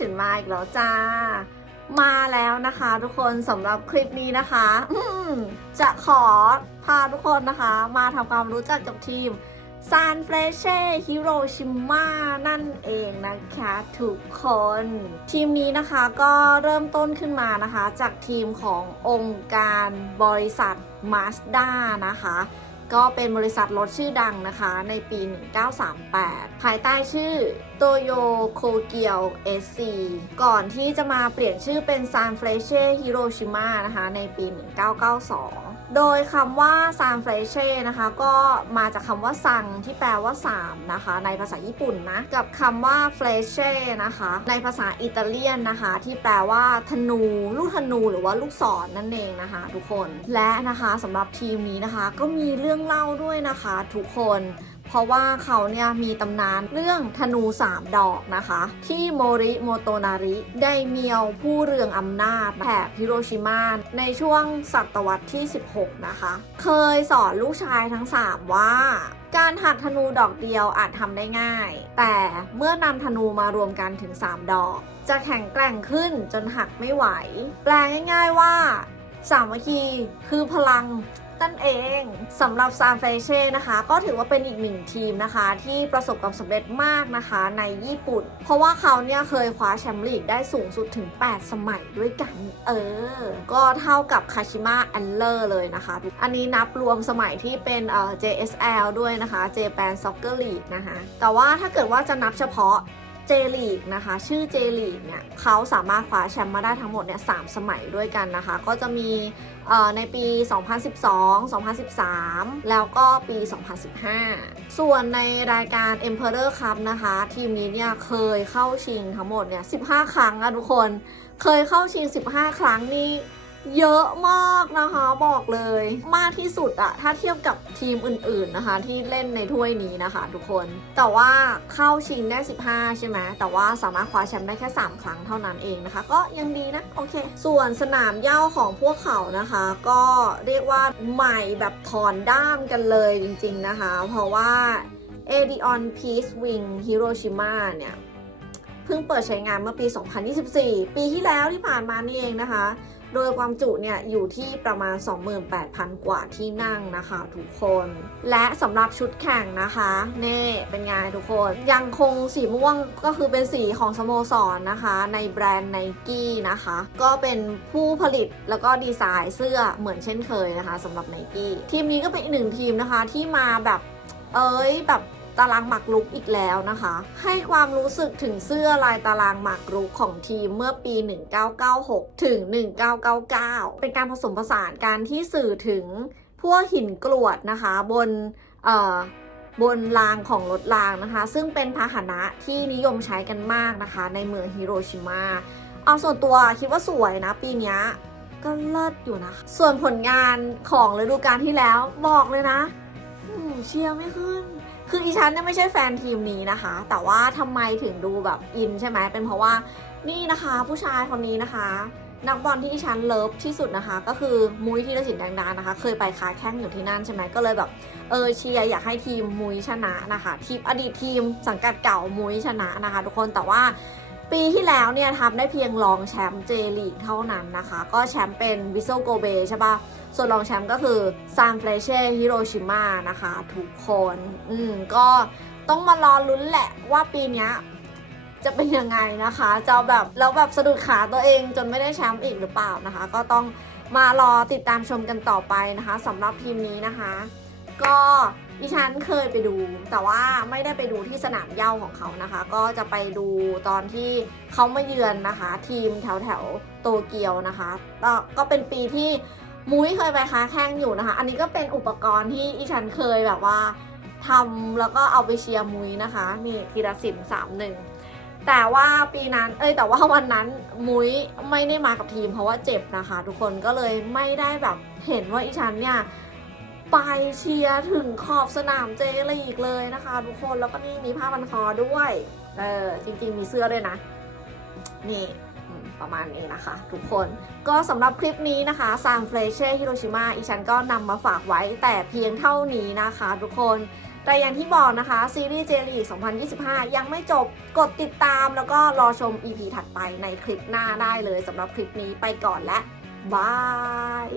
ฉินมาอีกแล้วจ้า มาแล้วนะคะทุกคนสำหรับคลิปนี้นะคะจะขอพาทุกคนนะคะ มาทำความรู้จักกับทีมซานเฟรเช่ฮิโรชิมานั่นเองนะคะทุกคน ทีมนี้นะคะก็เริ่มต้นขึ้นมานะคะ จากทีมขององค์การบริษัทมาสด้านะคะ ก็เป็นบริษัทรถชื่อดังนะคะ ในปี 1938 ภายใต้ชื่อโตโยโคเกียวเอซีก่อนที่จะมาเปลี่ยนชื่อเป็นซานเฟรเช่ฮิโรชิมานะคะในปี 1992 โดยคำว่าซานเฟรเช่นะคะ ก็มาจากคำว่าซังที่แปลว่า 3 นะคะ ในภาษาญี่ปุ่นนะ กับคำว่าเฟรเช่นะคะ ในภาษาอิตาเลียนนะคะ ที่แปลว่าธนู ลูกธนูหรือว่าลูกศรนนั่นเองนะคะ ทุกคนและนะคะสำหรับทีมนี้นะคะ ก็มีเรื่องเล่าด้วยนะคะ ทุกคนเพราะว่าเขาเนี่ยมีตำนานเรื่องธนู3ดอกนะคะ ที่โมริโมโตนาริได้เมียวผู้เรืองอำนาจแถบฮิโรชิมาในช่วงศตวรรษที่ 16 นะคะ เคยสอนลูกชายทั้ง 3 ว่า การหักธนูดอกเดียวอาจทำได้ง่าย แต่เมื่อนำธนูมารวมกันถึง 3 ดอก จะแข็งแกร่งขึ้นจนหักไม่ไหว แปลง่าย ๆว่าสามัคคีคือพลัง นั่นเองสำหรับซานเฟรเช่นะคะ ก็ถือว่าเป็นอีกหนึ่งทีมนะคะ ที่ประสบความสำเร็จมากนะคะในญี่ปุ่น เพราะว่าเขาเนี่ยเคยคว้าแชมป์ลีกได้สูงสุดถึง 8 สมัยด้วยกัน เออ ก็เท่ากับคาชิมะอันเลอร์เลยนะคะ อันนี้นับรวมสมัยที่เป็นเอ่อ JSL ด้วยนะคะ Japan Soccer League นะคะ แต่ว่าถ้าเกิดว่าจะนับเฉพาะ เจลีกนะคะ ชื่อเจลีกเนี่ยเขาสามารถคว้าแชมป์มาได้ทั้งหมดเนี่ยสสมัยด้วยกันนะคะ ก็จะมีเอ่อในปี 2012 2013 แล้วก็ปี 2015 ส่วนในรายการ Emperor Cup นะคะ ทีมนี้เนี่ยเคยเข้าชิงทั้งหมดเนี่ย 15 ครั้งอะทุกคน เคยเข้าชิง 15 ครั้งนี่ เยอะมากนะคะบอกเลย มากที่สุดอะถ้าเทียบกับทีมอื่นๆนะคะ ที่เล่นในถ้วยนี้นะคะ ทุกคน แต่ว่าเข้าชิงได้ 15 ใช่ไหมแต่ว่าสามารถคว้าแชมป์ได้แค่ 3 ครั้งเท่านั้นเองนะคะ ก็ยังดีนะ โอเค ส่วนสนามเย้าของพวกเขานะคะ ก็เรียกว่าใหม่แบบถอนด้ามกันเลยจริงๆนะคะ เพราะว่า e d i o n Peace Wing Hiroshima เนี่ยเพิ่งเปิดใช้งานเมื่อปี 2024 ปีที่แล้วที่ผ่านมานี่เองนะคะ โดยความจุเนี่ยอยู่ที่ประมาณ 28,000 กว่าที่นั่งนะคะ ทุกคน และสำหรับชุดแข่งนะคะเน่เป็นไงทุกคนยังคงสีม่วงก็คือเป็นสีของสโมสรนนะคะ ในแบรนด์ไนกี้นะคะ ก็เป็นผู้ผลิตแล้วก็ดีไซน์เสื้อเหมือนเช่นเคยนะคะสำหรับไนกี้ทีมนี้ก็เป็นอีกหนึ่งทีมนะคะที่มาแบบเอ้ยแบบ ตารางหมากรุกอีกแล้วนะคะ ให้ความรู้สึกถึงเสื้อลายตารางหมากรุกของทีมเมื่อปี 1996 ถึง 1999 เป็นการผสมผสานการที่สื่อถึงพวกหินกรวดนะคะบนเอ่อบนรางของรถรางนะคะ ซึ่งเป็นพาหนะที่นิยมใช้กันมากนะคะ ในเมืองฮิโรชิมาเอาส่วนตัวคิดว่าสวยนะ ปีนี้ก็เลิศอยู่นะ ส่วนผลงานของฤดูกาลที่แล้วบอกเลยนะเชียร์ไม่ขึ้น คืออีฉันเนี่ยไม่ใช่แฟนทีมนี้นะคะ แต่ว่าทำไมถึงดูแบบอินใช่ไหมเป็นเพราะว่านี่นะคะผู้ชายคนนี้นะคะ นักบอลที่อีฉันเลิฟที่สุดนะคะ ก็คือมุ้ยธีรศิลป์แดงดานะคะ เคยไปค้าแข้งอยู่ที่นั่นใช่ไหมก็เลยแบบเออเชียร์อยากให้ทีมมุ้ยชนะนะคะ ทีมอดีตทีมสังกัดเก่ามุ้ยชนะนะคะ ทุกคนแต่ว่า ปีที่แล้วเนี่ยทำได้เพียงรองแชมป์เจลีกเท่านั้นนะคะ ก็แชมป์เป็นวิโซโกเบใช่ปะส่วนรองแชมป์ก็คือซานเฟรเช่ฮิโรชิมานะคะ ทุกคนอืมก็ต้องมารอลุ้นแหละว่าปีนี้จะเป็นยังไงนะคะ จะแบบแล้วแบบสะดุดขาตัวเองจนไม่ได้แชมป์อีกหรือเปล่านะคะ ก็ต้องมารอติดตามชมกันต่อไปนะคะสำหรับทีมนี้นะคะ ก็ ดิฉันเคยไปดู แต่ว่าไม่ได้ไปดูที่สนามเย้าของเขานะคะ ก็จะไปดูตอนที่เขามาเยือนนะคะ ทีมแถวแถวโตเกียวนะคะก็ก็เป็นปีที่มุ้ยเคยไปค้าแข้งอยู่นะคะ อันนี้ก็เป็นอุปกรณ์ที่อีฉันเคยแบบว่าทำแล้วก็เอาไปเชียร์มุ้ยนะคะนี่ธีรศิลป์สามหนึ่งแต่ว่าปีนั้น เอ้ยแต่ว่าวันนั้นมุ้ยไม่ได้มากับทีมเพราะว่าเจ็บนะคะ ทุกคนก็เลยไม่ได้แบบเห็นว่าอีฉันเนี่ย ไปเชียร์ถึงขอบสนามเจลีกเลยนะคะ ทุกคนแล้วก็นี่มีผ้าพันคอด้วย เออจริง ๆ มีเสื้อด้วยนะ นี่ประมาณนี้นะคะ ทุกคนก็สำหรับคลิปนี้นะคะซานเฟรเช่ฮิโรชิมาอีฉันก็นำมาฝากไว้แต่เพียงเท่านี้นะคะ ทุกคนแต่อย่างที่บอกนะคะ ซีรีส์เจลีก2025 ยังไม่จบกดติดตามแล้วก็รอชม EP ถัดไปในคลิปหน้าได้เลยสำหรับคลิปนี้ไปก่อนและบาย